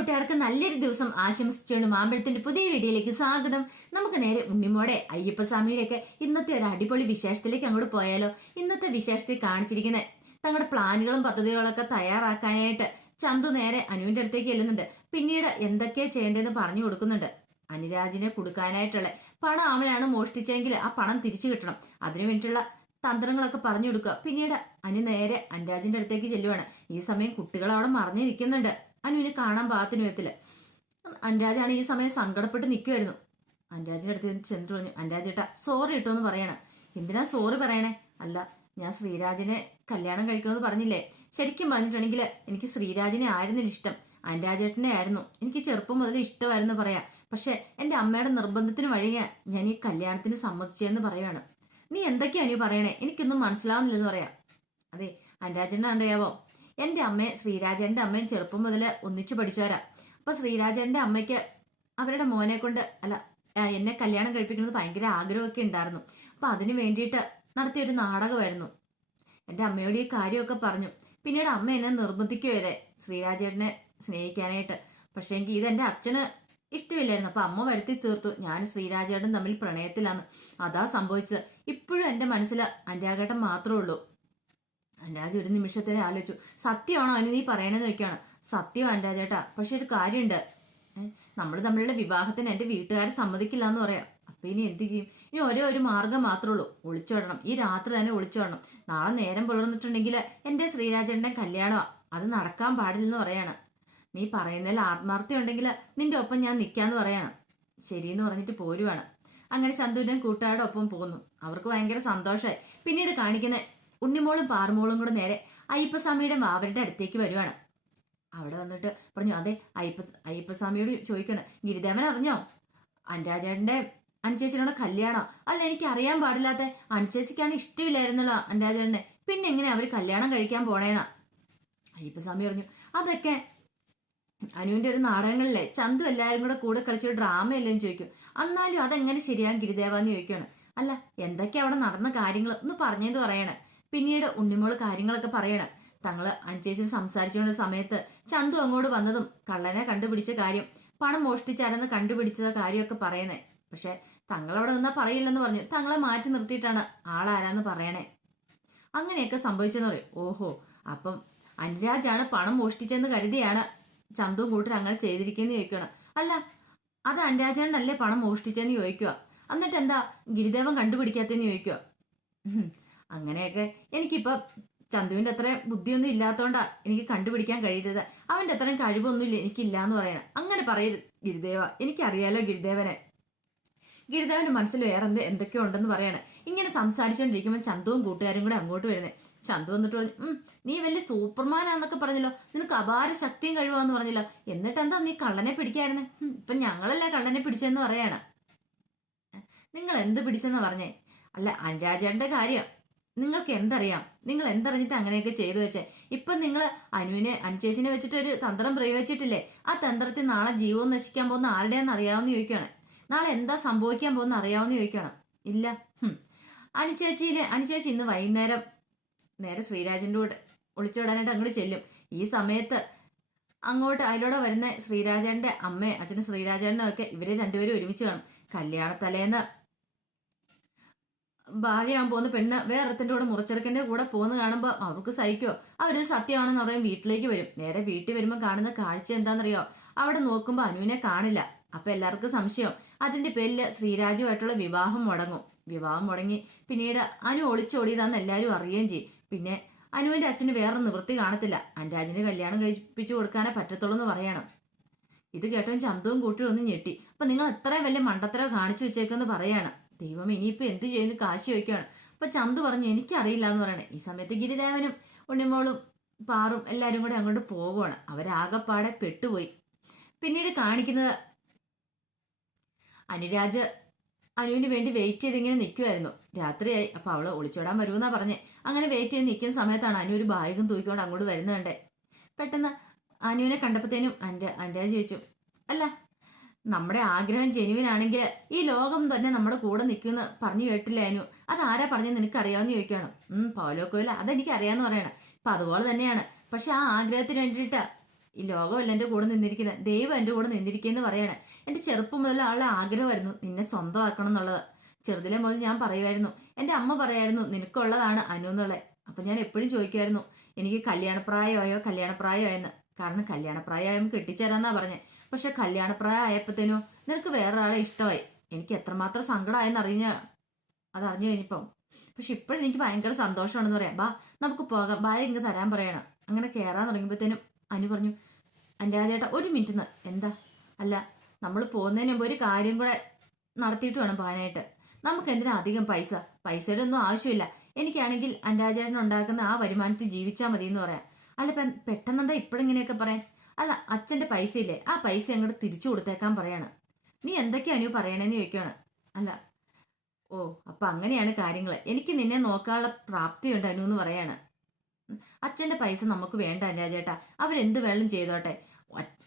കൂട്ടുകാർക്ക് നല്ലൊരു ദിവസം ആശംസിച്ചുകൊണ്ട് മാമ്പഴത്തിന്റെ പുതിയ വീഡിയോയിലേക്ക് സ്വാഗതം. നമുക്ക് നേരെ ഉണ്ണിമോടെ അയ്യപ്പസ്വാമിയുടെ ഒക്കെ ഇന്നത്തെ ഒരു അടിപൊളി വിശേഷത്തിലേക്ക് അങ്ങോട്ട് പോയാലോ. ഇന്നത്തെ വിശേഷത്തിൽ കാണിച്ചിരിക്കുന്ന തങ്ങളുടെ പ്ലാനുകളും പദ്ധതികളൊക്കെ തയ്യാറാക്കാനായിട്ട് ചന്തു നേരെ അനുവിന്റെ അടുത്തേക്ക് ചെല്ലുന്നുണ്ട്. പിന്നീട് എന്തൊക്കെയാ ചെയ്യേണ്ടതെന്ന് പറഞ്ഞു കൊടുക്കുന്നുണ്ട്. അനുരാജിനെ കൊടുക്കാനായിട്ടുള്ള പണം അവനാണ് മോഷ്ടിച്ചെങ്കിൽ ആ പണം തിരിച്ചു കിട്ടണം, അതിനു വേണ്ടിയിട്ടുള്ള തന്ത്രങ്ങളൊക്കെ പറഞ്ഞു കൊടുക്കുക. പിന്നീട് അനു നേരെ അനുരാജിന്റെ അടുത്തേക്ക് ചെല്ലുവാണ്. ഈ സമയം കുട്ടികൾ അവിടെ മറിഞ്ഞു നിൽക്കുന്നുണ്ട്. അനുവിനെ കാണാൻ പാകത്തിന് വിധത്തില്. അനുരാജാണ് ഈ സമയം സങ്കടപ്പെട്ട് നിൽക്കുമായിരുന്നു. അനുരാജിന്റെ അടുത്ത് ചെന്നിട്ട് പറഞ്ഞു, അനുരാജേട്ടാ സോറി ഇട്ടോ എന്ന് പറയണേ. എന്തിനാ സോറി പറയണേ? അല്ല, ഞാൻ ശ്രീരാജിനെ കല്യാണം കഴിക്കണമെന്ന് പറഞ്ഞില്ലേ? ശരിക്കും പറഞ്ഞിട്ടുണ്ടെങ്കിൽ എനിക്ക് ശ്രീരാജിനെ ആയിരുന്നില്ല ഇഷ്ടം, അനുരാജേട്ടനെ ആയിരുന്നു. എനിക്ക് ചെറുപ്പം മുതൽ ഇഷ്ടമായിരുന്നു പറയാം. പക്ഷെ എന്റെ അമ്മയുടെ നിർബന്ധത്തിന് വഴിയാ ഞാൻ ഈ കല്യാണത്തിന് സമ്മതിച്ചതെന്ന് പറയാണ്. നീ എന്തൊക്കെയാ നീ പറയണേ? എനിക്കൊന്നും മനസ്സിലാവുന്നില്ലെന്ന് പറയാം. അതെ, അനുരാജന്റെ അറിയാവോ, എന്റെ അമ്മയും ശ്രീരാജന്റെ അമ്മയും ചെറുപ്പം മുതൽ ഒന്നിച്ചു പഠിച്ചവരാ. അപ്പൊ ശ്രീരാജന്റെ അമ്മയ്ക്ക് അവരുടെ മോനെ കൊണ്ട് എന്നെ കല്യാണം കഴിപ്പിക്കുന്നത് ഭയങ്കര ആഗ്രഹമൊക്കെ ഉണ്ടായിരുന്നു. അപ്പൊ അതിനു വേണ്ടിയിട്ട് നടത്തിയൊരു നാടകമായിരുന്നു. എന്റെ അമ്മയോട് ഈ കാര്യമൊക്കെ പറഞ്ഞു. പിന്നീട് അമ്മ എന്നെ നിർബന്ധിക്കുകയതേ ശ്രീരാജേട്ടനെ സ്നേഹിക്കാനായിട്ട്. പക്ഷേ എങ്കിൽ ഇതെന്റെ അച്ഛന് ഇഷ്ടമില്ലായിരുന്നു. അപ്പൊ അമ്മ വരുത്തി തീർത്തു ഞാൻ ശ്രീരാജേട്ടൻ തമ്മിൽ പ്രണയത്തിലാണ്. അതാ സംഭവിച്ചത്. ഇപ്പോഴും എന്റെ മനസ്സിൽ അനുരാഗേട്ടൻ മാത്രമേ ഉള്ളൂ. അനുരാജ് ഒരു നിമിഷത്തിനെ ആലോചിച്ചു. സത്യമാണോ അനു നീ പറയണെന്ന് വെക്കാണ്. സത്യം അനുരാജേട്ടാ, പക്ഷെ ഒരു കാര്യമുണ്ട്. നമ്മൾ തമ്മിലുള്ള വിവാഹത്തിന് എന്റെ വീട്ടുകാർ സമ്മതിക്കില്ല എന്ന് പറയാം. അപ്പൊ ഇനി എന്ത് ചെയ്യും? ഇനി ഒരേ ഒരു മാർഗം മാത്രമേ ഉള്ളൂ, ഒളിച്ചോടണം. ഈ രാത്രി തന്നെ ഒളിച്ചോടണം. നാളെ നേരം പുലർന്നിട്ടുണ്ടെങ്കിൽ എന്റെ ശ്രീരാജേട്ടൻ കല്യാണമാ, അത് നടക്കാൻ പാടില്ലെന്ന് പറയാണ്. നീ പറയുന്നതിൽ ആത്മാർത്ഥ്യം ഉണ്ടെങ്കിൽ നിന്റെ ഒപ്പം ഞാൻ നിൽക്കാന്ന് പറയാണ്. ശരിയെന്ന് പറഞ്ഞിട്ട് പോരുവാണ്. അങ്ങനെ ചന്തുവിന്റെ കൂട്ടുകാരുടെ ഒപ്പം പോകുന്നു. അവർക്ക് ഭയങ്കര സന്തോഷമായി. പിന്നീട് കാണിക്കുന്ന ഉണ്ണിമോളും പാറുമോളും കൂടെ നേരെ അയ്യപ്പസ്വാമിയുടെ മാവരുടെ അടുത്തേക്ക് വരുവാണ്. അവിടെ വന്നിട്ട് പറഞ്ഞു, അതെ അയ്യപ്പസ്വാമിയോട് ചോദിക്കണം, ഗിരിദേവൻ അറിഞ്ഞോ അനുരാജേട്ടന്റെ അനുചേച്ചിയുടെ കല്യാണം? അല്ല, എനിക്ക് അറിയാൻ പാടില്ലാത്ത, അനുചേച്ചിക്കാണ് ഇഷ്ടമില്ലായിരുന്നല്ലോ അനുരാജേട്ടനെ, പിന്നെ എങ്ങനെ അവര് കല്യാണം കഴിക്കാൻ പോണേന്നാ. അയ്യപ്പസ്വാമി പറഞ്ഞു, അതൊക്കെ അനുവിന്റെ ഒരു നാടകങ്ങളിലെ ചന്തു എല്ലാവരും കൂടെ കളിച്ചൊരു ഡ്രാമയല്ലേന്ന് ചോദിക്കും. എന്നാലും അതെങ്ങനെ ശരിയാകും ഗിരിദേവാന്ന് ചോദിക്കുകയാണ്. അല്ല, എന്തൊക്കെയാ അവിടെ നടന്ന കാര്യങ്ങൾ ഒന്ന് പറഞ്ഞെന്ന് പറയണേ. പിന്നീട് ഉണ്ണിമോള് കാര്യങ്ങളൊക്കെ പറയണ. തങ്ങള് അനുചേച്ചി സംസാരിച്ചുകൊണ്ട സമയത്ത് ചന്തു അങ്ങോട്ട് വന്നതും കള്ളനെ കണ്ടുപിടിച്ച കാര്യം, പണം മോഷ്ടിച്ചാരെന്ന് കണ്ടുപിടിച്ച കാര്യമൊക്കെ പറയുന്നേ. പക്ഷെ തങ്ങളവിടെ നിന്നാ പറയില്ലെന്ന് പറഞ്ഞു. തങ്ങളെ മാറ്റി നിർത്തിയിട്ടാണ് ആളാരാന്ന് പറയണേ. അങ്ങനെയൊക്കെ സംഭവിച്ചെന്ന് പറയും. ഓഹോ, അപ്പം അനുരാജാണ് പണം മോഷ്ടിച്ചെന്ന് കരുതിയാണ് ചന്തുവും കൂട്ടർ അങ്ങനെ ചെയ്തിരിക്കുന്നു ചോദിക്കണം. അല്ല, അത് അനുരാജാണല്ലേ പണം മോഷ്ടിച്ചെന്ന് ചോദിക്കുക. എന്നിട്ട് എന്താ ഗിരിദേവൻ കണ്ടുപിടിക്കാത്തെന്ന് ചോദിക്കുക. അങ്ങനെയൊക്കെ എനിക്കിപ്പോ ചന്തുവിന്റെ അത്രയും ബുദ്ധിയൊന്നും ഇല്ലാത്തോണ്ടാ എനിക്ക് കണ്ടുപിടിക്കാൻ കഴിയരുത്. അവന്റെ അത്രയും കഴിവൊന്നുമില്ല എനിക്കില്ലാന്ന് പറയണം. അങ്ങനെ പറയരുത് ഗിരിദേവ, എനിക്കറിയാലോ ഗിരിദേവനെ. ഗിരിദേവന്റെ മനസ്സിൽ വേറെ എന്തൊക്കെയോ ഉണ്ടെന്ന് പറയണേ. ഇങ്ങനെ സംസാരിച്ചുകൊണ്ടിരിക്കുമ്പോൾ ചന്തുവും കൂട്ടുകാരും കൂടെ അങ്ങോട്ട് വരുന്നേ. ചന്തു വന്നിട്ട് പറഞ്ഞു, നീ വലിയ സൂപ്പർമാനാന്നൊക്കെ പറഞ്ഞല്ലോ, നിനക്ക് അപാര ശക്തിയും കഴിവാന്ന് പറഞ്ഞല്ലോ, എന്നിട്ട് എന്താ നീ കള്ളനെ പിടിക്കായിരുന്നേ? ഇപ്പൊ ഞങ്ങളല്ലേ കള്ളനെ പിടിച്ചെന്ന് പറയാണ്. നിങ്ങൾ എന്ത് പിടിച്ചെന്ന് പറഞ്ഞേ? അല്ല, അനുരാജേട്ടന്റെ കാര്യം നിങ്ങൾക്ക് എന്തറിയാം? നിങ്ങൾ എന്തറിഞ്ഞിട്ട് അങ്ങനെയൊക്കെ ചെയ്തു വെച്ചേ? ഇപ്പൊ നിങ്ങൾ അനുചേച്ചിനെ വെച്ചിട്ട് ഒരു തന്ത്രം പ്രയോഗിച്ചിട്ടില്ലേ? ആ തന്ത്രത്തിൽ നാളെ ജീവവും നശിക്കാൻ പോകുന്ന ആരുടെയാന്ന് അറിയാവുന്ന ചോദിക്കുകയാണ്. നാളെ എന്താ സംഭവിക്കാൻ പോകുന്ന അറിയാവുന്ന ചോദിക്കുകയാണ്. ഇല്ല, അനുചേച്ചി ഇന്ന് വൈകുന്നേരം നേരെ ശ്രീരാജന്റെ കൂടെ ഒളിച്ചോടാനായിട്ട് അങ്ങോട്ട് ചെല്ലും. ഈ സമയത്ത് അങ്ങോട്ട് അതിലൂടെ വരുന്ന ശ്രീരാജന്റെ അമ്മയും അച്ഛനും ശ്രീരാജനും ഒക്കെ ഇവരെ രണ്ടുപേരും ഒരുമിച്ച് കാണും. കല്യാണത്തലേന്ന് ഭാര്യയാകാൻ പോകുന്ന പെണ്ണ് വേറൊരുത്തിന്റെ കൂടെ മുറച്ചെറുക്കന്റെ കൂടെ പോകുന്ന കാണുമ്പോൾ അവർക്ക് സഹിക്കോ? അവര് സത്യമാണെന്ന് പറയും. വീട്ടിലേക്ക് വരും. നേരെ വീട്ടിൽ വരുമ്പോൾ കാണുന്ന കാഴ്ച എന്താണെന്നറിയോ? അവിടെ നോക്കുമ്പോൾ അനുവിനെ കാണില്ല. അപ്പൊ എല്ലാവർക്കും സംശയം. അതിന്റെ പേരിൽ ശ്രീരാജുമായിട്ടുള്ള വിവാഹം മുടങ്ങി. പിന്നീട് അനു ഒളിച്ചോടിയതാന്ന് എല്ലാവരും അറിയുകയും ചെയ്യും. പിന്നെ അനുവിന്റെ അച്ഛന് വേറെ നിവൃത്തി കാണത്തില്ല, അനുരാജിന് കല്യാണം കഴിപ്പിച്ചു കൊടുക്കാനേ പറ്റത്തുള്ളൂ എന്ന് പറയണം. ഇത് കേട്ടോ ചന്തവും കൂട്ടിയും ഒന്നും ഞെട്ടി. അപ്പൊ നിങ്ങൾ എത്രയും വലിയ മണ്ടത്തരം കാണിച്ചു വെച്ചേക്കെന്ന് പറയാണ്. ദൈവം ഇനിയിപ്പോ എന്ത് ചെയ്യുന്നു കാശി ചോദിക്കുകയാണ്. അപ്പൊ ചന്തു പറഞ്ഞു, എനിക്കറിയില്ല എന്ന് പറയണേ. ഈ സമയത്ത് ഗിരിദേവനും ഉണ്ണിമോളും പാറും എല്ലാരും കൂടെ അങ്ങോട്ട് പോകുവാണ്. അവരാകപ്പാടെ പെട്ടുപോയി. പിന്നീട് കാണിക്കുന്നത് അനുരാജ് അനുവിന് വേണ്ടി വെയിറ്റ് ചെയ്തിങ്ങനെ നിൽക്കുമായിരുന്നു. രാത്രിയായി. അപ്പൊ അവള് ഒളിച്ചോടാൻ വരുമെന്നാ പറഞ്ഞേ. അങ്ങനെ വെയിറ്റ് ചെയ്ത് നിൽക്കുന്ന സമയത്താണ് അനു ഒരു ബാഗും തൂക്കിക്കൊണ്ട് അങ്ങോട്ട് വരുന്നത് കണ്ടേ. പെട്ടെന്ന് അനുവിനെ കണ്ടപ്പോഴത്തേനും അനുരാജ് ചോദിച്ചു, അല്ല, നമ്മുടെ ആഗ്രഹം ജെനുവിനാണെങ്കിൽ ഈ ലോകം തന്നെ നമ്മുടെ കൂടെ നിൽക്കുമെന്ന് പറഞ്ഞു കേട്ടില്ല അനു? അതാരാ പറഞ്ഞത് നിനക്കറിയാമെന്ന് ചോദിക്കുകയാണ്. പൗലോ കൊയ്ലോ, അതെനിക്ക് അറിയാമെന്ന് പറയണം. ഇപ്പൊ അതുപോലെ തന്നെയാണ്. പക്ഷെ ആ ആഗ്രഹത്തിന് വേണ്ടിയിട്ട് ഈ ലോകമല്ല എൻ്റെ കൂടെ നിന്നിരിക്കുന്നത്, ദൈവം എൻ്റെ കൂടെ നിന്നിരിക്കുകയെന്ന് പറയാണ്. എൻ്റെ ചെറുപ്പം മുതൽ ആളുടെ ആഗ്രഹമായിരുന്നു നിന്നെ സ്വന്തമാക്കണം എന്നുള്ളത്. ചെറുതിലെ മുതൽ ഞാൻ പറയുമായിരുന്നു, എൻ്റെ അമ്മ പറയായിരുന്നു നിനക്കുള്ളതാണ് അനു എന്നുള്ളത്. അപ്പം ഞാൻ എപ്പോഴും ചോദിക്കുമായിരുന്നു എനിക്ക് കല്യാണപ്രായമായെന്ന്. കാരണം കല്യാണപ്രായമായും കെട്ടിച്ചേരാന്നാ പറഞ്ഞത്. പക്ഷെ കല്യാണപ്രായം ആയപ്പോഴത്തേനോ നിനക്ക് വേറൊരാളെ ഇഷ്ടമായി. എനിക്ക് എത്രമാത്രം സങ്കടമായെന്ന് അതറിഞ്ഞു കഴിഞ്ഞപ്പം. പക്ഷെ ഇപ്പോഴും എനിക്ക് ഭയങ്കര സന്തോഷമാണെന്ന് പറയാം. ബാ നമുക്ക് പോകാം, ബായ ഇങ്ങ് തരാൻ പറയണം. അങ്ങനെ കയറാൻ തുടങ്ങിയപ്പോഴത്തേനും അനു പറഞ്ഞു, എൻ്റെ ചേട്ടാ ഒരു മിനിറ്റ്. എന്താ? അല്ല, നമ്മൾ പോകുന്നതിന് മുമ്പ് ഒരു കാര്യം കൂടെ നടത്തിയിട്ട് വേണം പോകാനായിട്ട്. നമുക്ക് എന്തിനാ അധികം പൈസയുടെ ഒന്നും ആവശ്യമില്ല. എനിക്കാണെങ്കിൽ എൻ്റെ ചേട്ടൻ ഉണ്ടാക്കുന്ന ആ വരുമാനത്തിൽ ജീവിച്ചാൽ മതി എന്ന് പറയാം. അല്ല പെട്ടെന്നെന്താ ഇപ്പോഴിങ്ങനെയൊക്കെ പറയാൻ? അല്ല, അച്ഛൻ്റെ പൈസ ഇല്ലേ, ആ പൈസ അങ്ങോട്ട് തിരിച്ചു കൊടുത്തേക്കാൻ പറയാണ്. നീ എന്തൊക്കെയാ അനു പറയണേന്ന് ചോദിക്കുകയാണ്. അല്ല, ഓ അപ്പൊ അങ്ങനെയാണ് കാര്യങ്ങൾ. എനിക്ക് നിന്നെ നോക്കാനുള്ള പ്രാപ്തിയുണ്ട് അനു എന്ന് പറയാണ്. അച്ഛൻ്റെ പൈസ നമുക്ക് വേണ്ട എൻ്റെ ചേട്ടാ, അവരെന്ത് വേണം ചെയ്തോട്ടെ.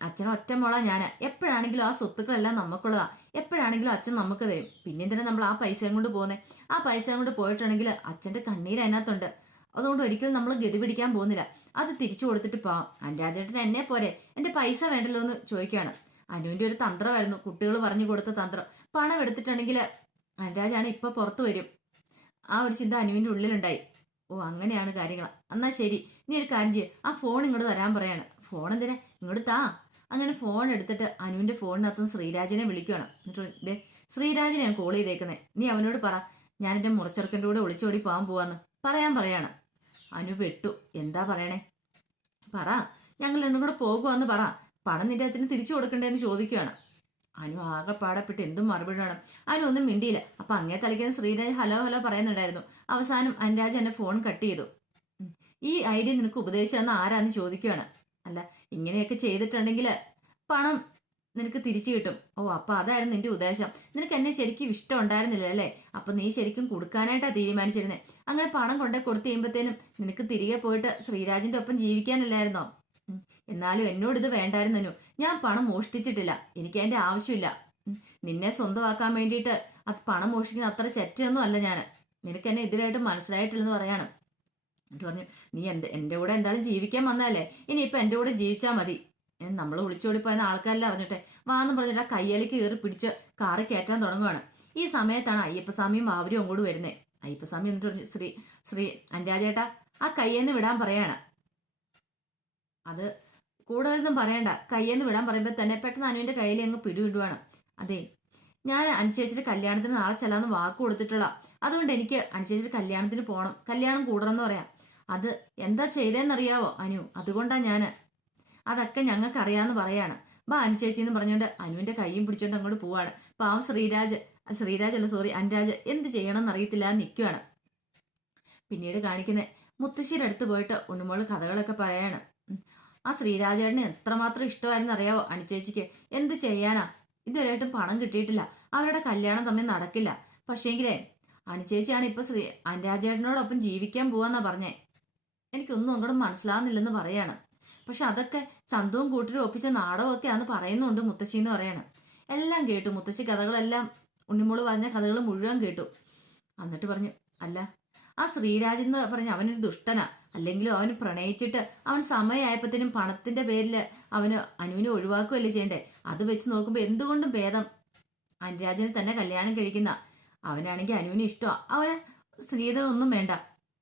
അച്ഛൻ ഒറ്റ മോളാ ഞാൻ. എപ്പോഴാണെങ്കിലും ആ സ്വത്തുക്കളെല്ലാം നമുക്കുള്ളതാ. എപ്പോഴാണെങ്കിലും അച്ഛൻ നമുക്ക് തരും. പിന്നെ എന്തിനാ നമ്മൾ ആ പൈസയും കൊണ്ട് പോകുന്നത്? ആ പൈസയും കൊണ്ട് പോയിട്ടുണ്ടെങ്കിൽ അച്ഛൻ്റെ കണ്ണീര് അതിനകത്തുണ്ട്. അതുകൊണ്ട് ഒരിക്കലും നമ്മൾ ഗതി പിടിക്കാൻ പോകുന്നില്ല. അത് തിരിച്ചു കൊടുത്തിട്ട് പോവാം. അനുരാജേട്ടൻ എന്നെ പോരെ, എൻ്റെ പൈസ വേണ്ടല്ലോ എന്ന് ചോദിക്കുകയാണ്. അനുവിൻ്റെ ഒരു തന്ത്രമായിരുന്നു, കുട്ടികൾ പറഞ്ഞു കൊടുത്ത തന്ത്രം. പണം എടുത്തിട്ടുണ്ടെങ്കിൽ അനുരാജാണ് ഇപ്പൊ പുറത്തു വരും. ആ ഒരു ചിന്ത അനുവിൻ്റെ ഉള്ളിലുണ്ടായി. ഓ അങ്ങനെയാണ് കാര്യങ്ങൾ. എന്നാ ശരി, നീ ഒരു കാര്യം ചെയ്യും, ആ ഫോൺ ഇങ്ങോട്ട് തരാൻ പറയാണ്. ഫോൺ എന്തിനാ? ഇങ്ങോട്ട് താ. അങ്ങനെ ഫോൺ എടുത്തിട്ട് അനുവിൻ്റെ ഫോണിനകത്തും ശ്രീരാജിനെ വിളിക്കുകയാണ്. എന്നിട്ട് ദേ ശ്രീരാജിനെ ഞാൻ കോൾ ചെയ്തേക്കുന്നത്, നീ അവനോട് പറ ഞാൻ എൻ്റെ മുറച്ചെറുക്കൻ്റെ കൂടെ ഒളിച്ചോടി പോകാൻ പോവാന്ന് പറയാണ്. അനു പെട്ടു. എന്താ പറയണേ? പറ, ഞങ്ങൾ രണ്ടും കൂടെ പോകുവാന്ന് പറ. പണം നിന്റെ അച്ഛന് തിരിച്ചു കൊടുക്കണ്ടേന്ന് ചോദിക്കുകയാണ്. അനു ആകെ പാടപ്പെട്ട് എന്തും മറുപടി വേണം. അനു ഒന്നും മിണ്ടിയില്ല. അപ്പൊ അങ്ങേ തലയ്ക്കുന്ന ശ്രീരാജ് ഹലോ ഹലോ പറയുന്നുണ്ടായിരുന്നു. അവസാനം അനുരാജ് എന്നെ ഫോൺ കട്ട് ചെയ്തു. ഈ ഐഡിയ നിനക്ക് ഉപദേശിച്ചെന്ന് ആരാന്ന് ചോദിക്കുകയാണ്. അല്ല, ഇങ്ങനെയൊക്കെ ചെയ്തിട്ടുണ്ടെങ്കിൽ പണം നിനക്ക് തിരിച്ചു കിട്ടും. ഓ അപ്പൊ അതായിരുന്നു നിന്റെ ഉദ്ദേശം. നിനക്ക് എന്നെ ശരിക്കും ഇഷ്ടം ഉണ്ടായിരുന്നില്ല അല്ലേ? അപ്പൊ നീ ശരിക്കും കൊടുക്കാനായിട്ടാ തീരുമാനിച്ചിരുന്നത്. അങ്ങനെ പണം കൊണ്ടേ കൊടുത്തു കഴിയുമ്പോഴത്തേനും നിനക്ക് തിരികെ പോയിട്ട് ശ്രീരാജിന്റെ ഒപ്പം ജീവിക്കാനല്ലായിരുന്നോ? എന്നാലും എന്നോട് ഇത് വേണ്ടായിരുന്നു. ഞാൻ പണം മോഷ്ടിച്ചിട്ടില്ല, എനിക്ക് അതിന്റെ ആവശ്യമില്ല. നിന്നെ സ്വന്തമാക്കാൻ വേണ്ടിയിട്ട് അത് പണം മോഷ്ടിക്കുന്ന അത്ര ചെറ്റൊന്നും അല്ല ഞാൻ. നിനക്ക് എന്നെ ഇതിലായിട്ട് മനസ്സിലായിട്ടില്ലെന്ന് പറയാണ്. എന്നിട്ട് പറഞ്ഞു, നീ എൻ്റെ കൂടെ എന്തായാലും ജീവിക്കാൻ വന്നതല്ലേ, ഇനിയിപ്പോൾ എൻ്റെ കൂടെ ജീവിച്ചാൽ മതി. നമ്മൾ വിളിച്ചോടിപ്പോയെന്ന് ആൾക്കാരെല്ലാം അറിഞ്ഞിട്ടെ വാന്നും പറഞ്ഞിട്ട് ആ കയ്യാലേക്ക് കയറി പിടിച്ച് കാറി കയറ്റാൻ തുടങ്ങുവാണ്. ഈ സമയത്താണ് അയ്യപ്പസ്വാമിയും അവരും അങ്ങോട്ട് വരുന്നത്. അയ്യപ്പസ്വാമി എന്നിട്ട് പറഞ്ഞു, ശ്രീ അനുരാജേട്ടാ ആ കയ്യെന്ന് വിടാൻ പറയാണ്. അത് കൂടുതലൊന്നും പറയണ്ട, കയ്യെന്ന് വിടാൻ പറയുമ്പോൾ തന്നെ പെട്ടെന്ന് അനുവിൻ്റെ കയ്യിൽ അങ്ങ് പിടിവിടുവാണ്. അതെ, ഞാൻ അനുചേച്ചിയുടെ കല്യാണത്തിന് നാളെ ചെല്ലാന്ന് വാക്ക് കൊടുത്തിട്ടുള്ള, അതുകൊണ്ട് എനിക്ക് അനുചേച്ചിയുടെ കല്യാണത്തിന് പോകണം, കല്യാണം കൂടണം എന്ന് പറയാം. അത് എന്താ ചെയ്തതെന്നറിയാവോ അനു? അതുകൊണ്ടാ ഞാൻ. അതൊക്കെ ഞങ്ങൾക്ക് അറിയാമെന്ന് പറയാണ്. ബാ അനുചേച്ചി എന്ന് പറഞ്ഞുകൊണ്ട് അനുവിൻ്റെ കൈയും പിടിച്ചോണ്ട് അങ്ങോട്ട് പോവാണ്. പാവം അനുരാജ് എന്ത് ചെയ്യണമെന്ന് അറിയത്തില്ല നിൽക്കുവാണ്. പിന്നീട് കാണിക്കുന്നത് മുത്തശ്ശിയുടെ അടുത്ത് പോയിട്ട് ഉണ്ണുമോള് കഥകളൊക്കെ പറയാണ്. ആ ശ്രീരാജേട്ടന് എത്രമാത്രം ഇഷ്ടമായിരുന്നു അറിയാവോ അനുചേച്ചിക്ക്? എന്ത് ചെയ്യാനാ, ഇതുവരെയായിട്ടും പണം കിട്ടിയിട്ടില്ല, അവരുടെ കല്യാണം തമ്മിൽ നടക്കില്ല. പക്ഷേങ്കിലേ അനുചേച്ചിയാണ് ഇപ്പൊ അനുരാജേട്ടനോടൊപ്പം ജീവിക്കാൻ പോവാന്നാ പറഞ്ഞേ. എനിക്കൊന്നും അങ്ങോട്ട് മനസ്സിലാവുന്നില്ലെന്ന് പറയാണ്. പക്ഷെ അതൊക്കെ ചന്തവും കൂട്ടരും ഒപ്പിച്ച നാടകമൊക്കെ ആണെന്ന് പറയുന്നുണ്ട് മുത്തശ്ശി എന്ന് പറയാണ്. എല്ലാം കേട്ടു മുത്തശ്ശി, കഥകളെല്ലാം ഉണ്ണിമോള് പറഞ്ഞ കഥകൾ മുഴുവൻ കേട്ടു. എന്നിട്ട് പറഞ്ഞു, അല്ല ആ ശ്രീരാജ് എന്ന് പറഞ്ഞ അവനൊരു ദുഷ്ടനാ. അല്ലെങ്കിലും അവന് പ്രണയിച്ചിട്ട് അവൻ സമയമായപ്പോഴത്തേനും പണത്തിന്റെ പേരിൽ അനുവിനെ ഒഴിവാക്കുകയല്ലേ ചെയ്യണ്ടേ? അത് വെച്ച് നോക്കുമ്പോൾ എന്തുകൊണ്ടും ഭേദം അനുരാജനെ തന്നെ കല്യാണം കഴിക്കുന്ന. അവനാണെങ്കിൽ അനുവിനെ ഇഷ്ടമാണ്, അവന് സ്ത്രീധനൊന്നും വേണ്ട.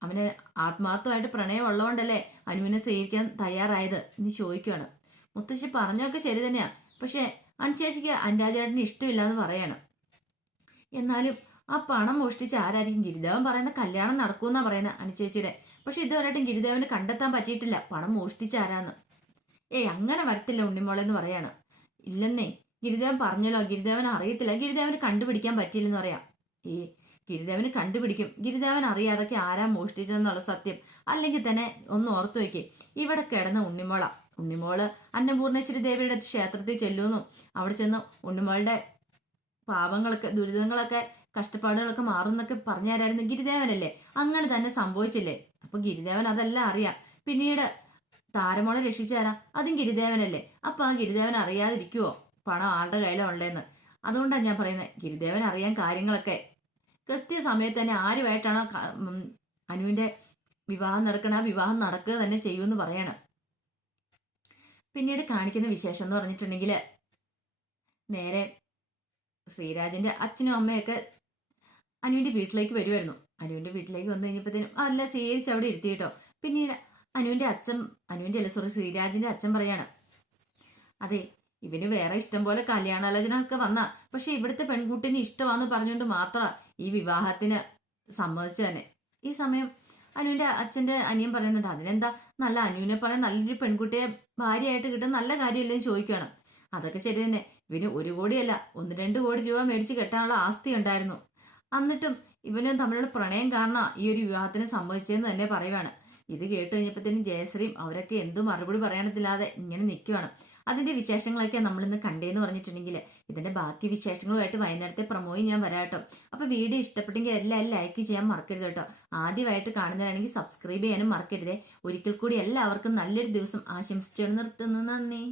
അവന് ആത്മാർത്ഥമായിട്ട് പ്രണയം ഉള്ളതുകൊണ്ടല്ലേ അനുവിനെ സ്വീകരിക്കാൻ തയ്യാറായത് എന്ന് ചോദിക്കുകയാണ്. മുത്തശ്ശി പറഞ്ഞൊക്കെ ശരി തന്നെയാ, പക്ഷെ അനുചേച്ചിക്ക് അനുരാജേട്ടന് ഇഷ്ടമില്ല എന്ന് പറയാണ്. എന്നാലും ആ പണം മോഷ്ടിച്ച് ആരായിരിക്കും? ഗിരിദേവൻ പറയുന്ന കല്യാണം നടക്കുമെന്നാ പറയുന്നത് അനുചേച്ചിയുടെ. പക്ഷെ ഇതുവരെയായിട്ടും ഗിരിദേവന് കണ്ടെത്താൻ പറ്റിയിട്ടില്ല പണം മോഷ്ടിച്ച ആരാന്ന്. അങ്ങനെ വരത്തില്ല ഉണ്ണിമോളെന്ന് പറയാണ്. ഇല്ലെന്നേ, ഗിരിദേവൻ പറഞ്ഞല്ലോ, ഗിരിദേവൻ അറിയത്തില്ല, ഗിരിദേവന് കണ്ടുപിടിക്കാൻ പറ്റിയില്ലെന്ന് പറയാം. ഈ ഗിരിദേവന് കണ്ടുപിടിക്കും, ഗിരിദേവൻ അറിയാതൊക്കെ ആരാ മോഷ്ടിച്ചതെന്നുള്ള സത്യം. അല്ലെങ്കിൽ തന്നെ ഒന്ന് ഓർത്തു വയ്ക്കേ, ഇവിടെ കിടന്ന ഉണ്ണിമോള് അന്നപൂർണേശ്വരി ദേവിയുടെ ക്ഷേത്രത്തിൽ ചെല്ലുമെന്നും അവിടെ ചെന്ന് ഉണ്ണിമോളുടെ പാപങ്ങളൊക്കെ ദുരിതങ്ങളൊക്കെ കഷ്ടപ്പാടുകളൊക്കെ മാറുന്നൊക്കെ പറഞ്ഞു തരായിരുന്നു ഗിരിദേവനല്ലേ. അങ്ങനെ തന്നെ സംഭവിച്ചില്ലേ? അപ്പൊ ഗിരിദേവൻ അതെല്ലാം അറിയാം. പിന്നീട് താരമോളെ രക്ഷിച്ചു തരാം, അതും ഗിരിദേവനല്ലേ. അപ്പൊ ആ ഗിരിദേവൻ അറിയാതിരിക്കുവോ പണം ആളുടെ കയ്യിലുള്ളതെന്ന്? അതുകൊണ്ടാണ് ഞാൻ പറയുന്നത്, ഗിരിദേവൻ അറിയാൻ കാര്യങ്ങളൊക്കെ. കൃത്യസമയത്ത് തന്നെ ആരുമായിട്ടാണോ അനുവിന്റെ വിവാഹം നടക്കണ ആ വിവാഹം നടക്കുക തന്നെ ചെയ്യുമെന്ന് പറയണം. പിന്നീട് കാണിക്കുന്ന വിശേഷം എന്ന് പറഞ്ഞിട്ടുണ്ടെങ്കിൽ നേരെ ശ്രീരാജിന്റെ അച്ഛനും അമ്മയൊക്കെ അനുവിന്റെ വീട്ടിലേക്ക് വരുമായിരുന്നു. അനുവിന്റെ വീട്ടിലേക്ക് വന്നു കഴിഞ്ഞപ്പോഴത്തേനും അല്ല സ്വീകരിച്ച് അവിടെ ഇരുത്തി കേട്ടോ. പിന്നീട് അനുവിന്റെ അല്ല സോറി ശ്രീരാജിന്റെ അച്ഛൻ പറയാണ്, അതെ ഇവന് വേറെ ഇഷ്ടം പോലെ കല്യാണാലോചന ഒക്കെ വന്ന, പക്ഷെ ഇവിടുത്തെ പെൺകുട്ടിന് ഇഷ്ടമാന്ന് പറഞ്ഞുകൊണ്ട് മാത്രമാ ഈ വിവാഹത്തിന് സമ്മതിച്ചു തന്നെ. ഈ സമയം അനുവിന്റെ അച്ഛന്റെ അനിയൻ പറയുന്നുണ്ട്, അതിനെന്താ, നല്ല അനുവിനെ പറയാൻ നല്ലൊരു പെൺകുട്ടിയെ ഭാര്യയായിട്ട് കിട്ടാൻ നല്ല കാര്യമില്ലെന്ന് ചോദിക്കുകയാണ്. അതൊക്കെ ശരി തന്നെ, ഇവന് 1 കോടിയല്ല 1-2 കോടി രൂപ മേടിച്ച് കെട്ടാനുള്ള ആസ്തി ഉണ്ടായിരുന്നു. എന്നിട്ടും ഇവനും തമ്മിലുള്ള പ്രണയം കാരണം ഈ ഒരു വിവാഹത്തിന് സമ്മതിച്ചതെന്ന് തന്നെ പറയുവാണ്. ഇത് കേട്ട് കഴിഞ്ഞപ്പോഴത്തേനും ജയശ്രീയും അവരൊക്കെ എന്തും മറുപടി പറയാനത്തില്ലാതെ ഇങ്ങനെ നിൽക്കുവാണ്. അതിന്റെ വിശേഷങ്ങളൊക്കെ നമ്മളിന്ന് കണ്ടേന്ന് പറഞ്ഞിട്ടുണ്ടെങ്കിൽ ഇതിന്റെ ബാക്കി വിശേഷങ്ങളുമായിട്ട് വൈകുന്നേരത്തെ പ്രമോയും ഞാൻ വരാട്ടോ. അപ്പൊ വീഡിയോ ഇഷ്ടപ്പെട്ടെങ്കിൽ എല്ലാവരും ലൈക്ക് ചെയ്യാൻ മറക്കരുത് കേട്ടോ. ആദ്യമായിട്ട് കാണുന്നവരാണെങ്കിൽ സബ്സ്ക്രൈബ് ചെയ്യാനും മറക്കരുതേ. ഒരിക്കൽ കൂടി എല്ലാവർക്കും നല്ലൊരു ദിവസം ആശംസിച്ചു നിർത്തുന്നു. നന്ദി.